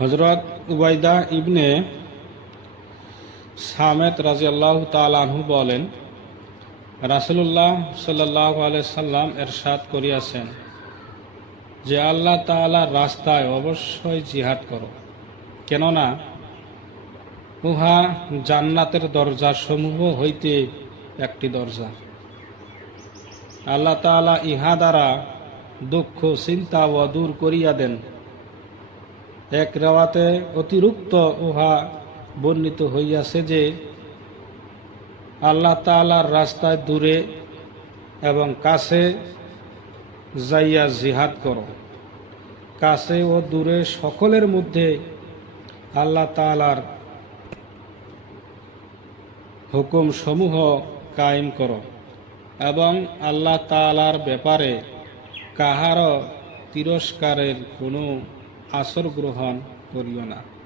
হজরত উবাইদা ইবনে সামেত রাজি আল্লাহ তালাহু বলেন রাসুল্লাহ সাল্লাহ সাল্লাম এরশাদ করিয়াছেন যে আল্লাহ তালার রাস্তায় অবশ্যই জিহাদ করো। কেননা উহা জান্নাতের দরজা সমূহ হইতে একটি দরজা। আল্লাহ তালা ইহা দ্বারা দুঃখ, চিন্তা ও দূর করিয়া দেন। এক রেওয়াতে অতিরিক্ত উহা বর্ণিত হইয়াছে যে আল্লাহ তালার রাস্তায় দূরে এবং কাছে যাইয়া জিহাদ করো। কাছে ও দূরে সকলের মধ্যে আল্লাহ তালার হুকুম সমূহ কায়েম করো এবং আল্লাহ তালার ব্যাপারে কাহারও তিরস্কারের কোনো আসর গ্রহণ করিও না।